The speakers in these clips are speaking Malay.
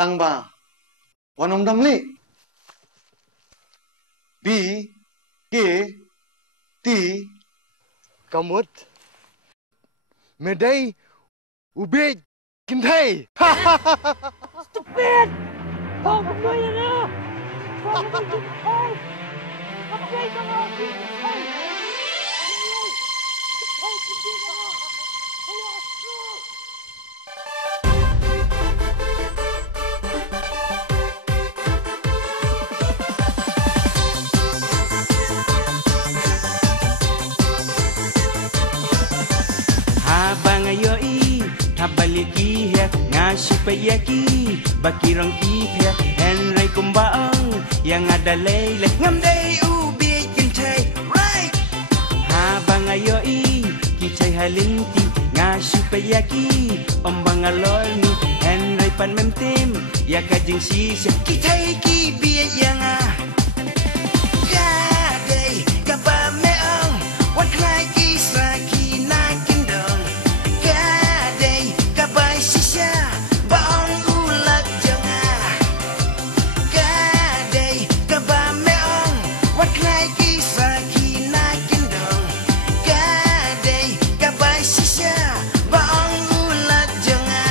tangba wanom damli B K T Kamut Medai Ubed Kintai Stupid! Kau berdua na! Kau berdua! Apa yang kau lakukan? Habang ayoi tabaliki hek ngasupayaki bakirang ipya Henry kumbaang yang ada lele ngamday ubi kintay right habang ayoi kicay halinti ngasupayaki ombang alolni Henry pan memtim ya kajing sisya kitay kibiya yang gaday kapameang wat klay kisra kinakin dong gaday kabay sisya baong ulat janga gaday kapameang wat klay kisra kinakin dong gaday kabay sisya baong ulat janga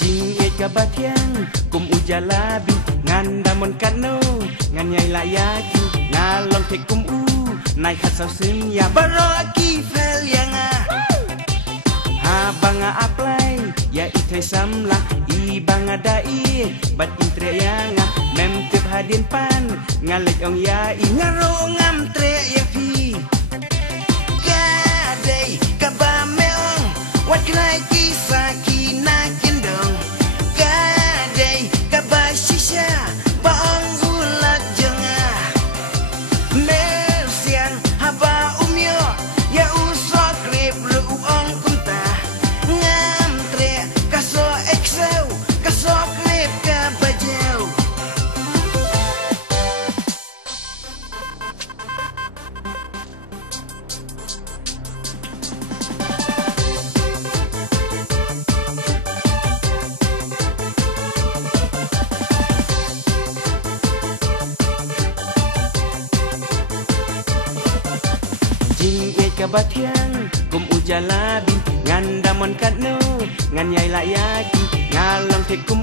jing kabatiang kum ujalabi ngandamon kano nganyay layaki ngalong te kum nai khasaw sim ya baro aki fel yang habang apply ya itay samla ibang dai bat intre yang mem tip hadin pan ngalek ong ya ingaro ngam tre ya pi gaday kabameong wat klay kisah kinakin dong gaday kabay sisya baong ulat jengah Mersiang haba umyo ya usok rip ruong kunta ngam tre kaso eksew kaso rip ka bajaw jing kabatiang kum ujalabi ngandamon katno nganyay layaki ngalong te kum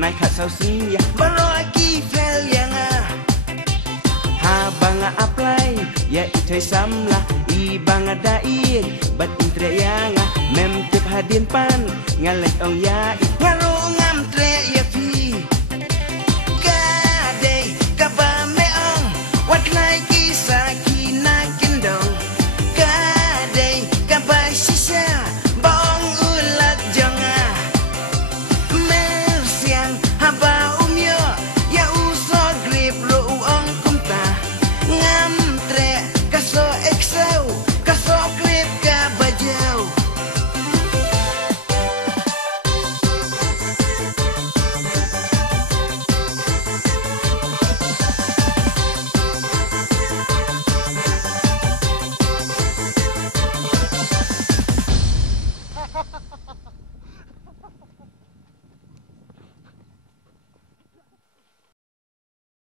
nai khasaw sim ya baro aki fel yang habang apply ya itay samla ibang dai bat intre yang mem tip hadin pan ngalek ong ya ngaro